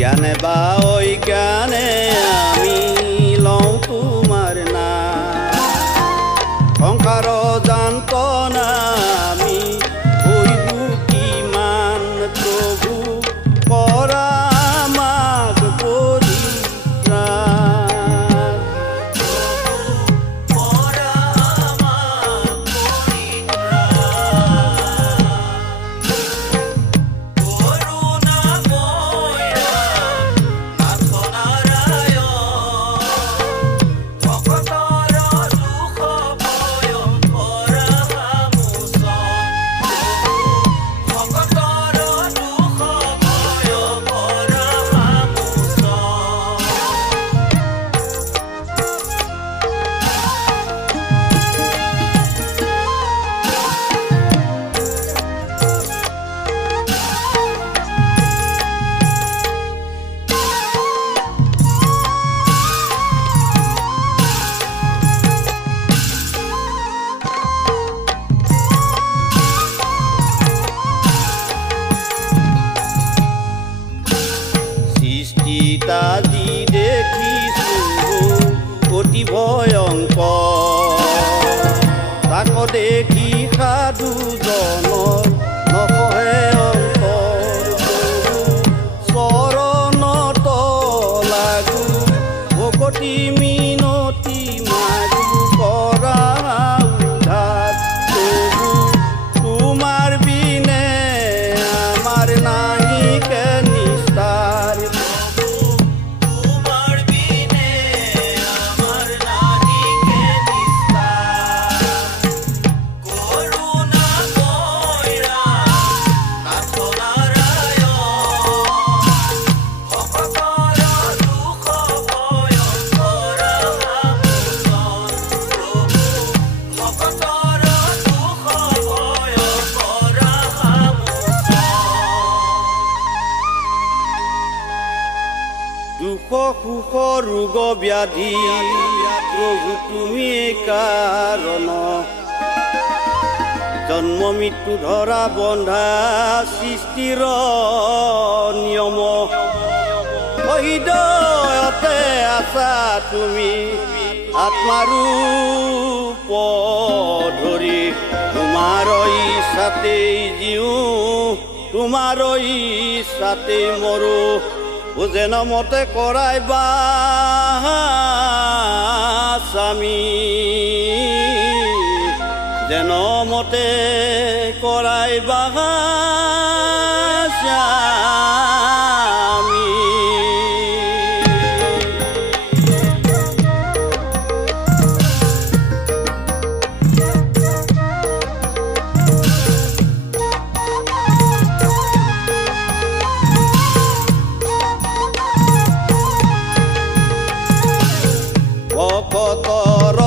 জ্ঞানে বা অজ্ঞানে আমি লওঁ তোমাৰ নাম, সংসাৰ যন্ত্ৰণা আমি হৈবো কিমান প্ৰভু কৰা আমাক পৰিত্ৰাণ। সৃষ্টিতাজি দেখিছোঁ অতি ভয়ংকৰ, তাক দেখি সাধুজনৰ নকহে অন্তৰ। চৰণত লাগো ভকতি মিনতি মাগো কৰা উদ্ধাৰ প্ৰভু, তোমাৰ বিনে আমাৰ নাহিকে নিস্তাৰ। দুখ সুখ ৰোগ ব্যাধি প্ৰভু তুমি কাৰণ, জন্ম মৃত্যু ধৰা বন্ধা সৃষ্টিৰ নিয়ম। হৃদয়তে আছা তুমি আত্মাৰূপ ধৰি, তোমাৰ ইচ্ছাতেই জীওঁ তোমাৰ ইচ্ছাতেই মৰো। যেন মতে কৰাইবা স্বামী, যেন মতে কৰাইবা স্বামী। ভকতৰ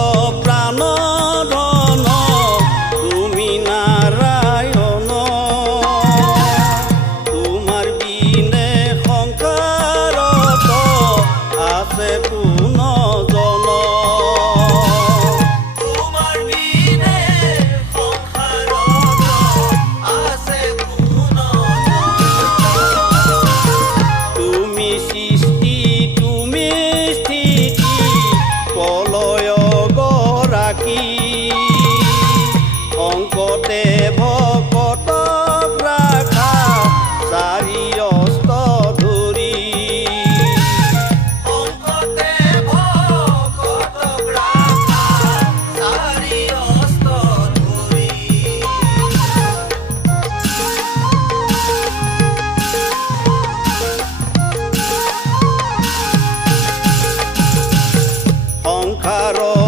আশাৰ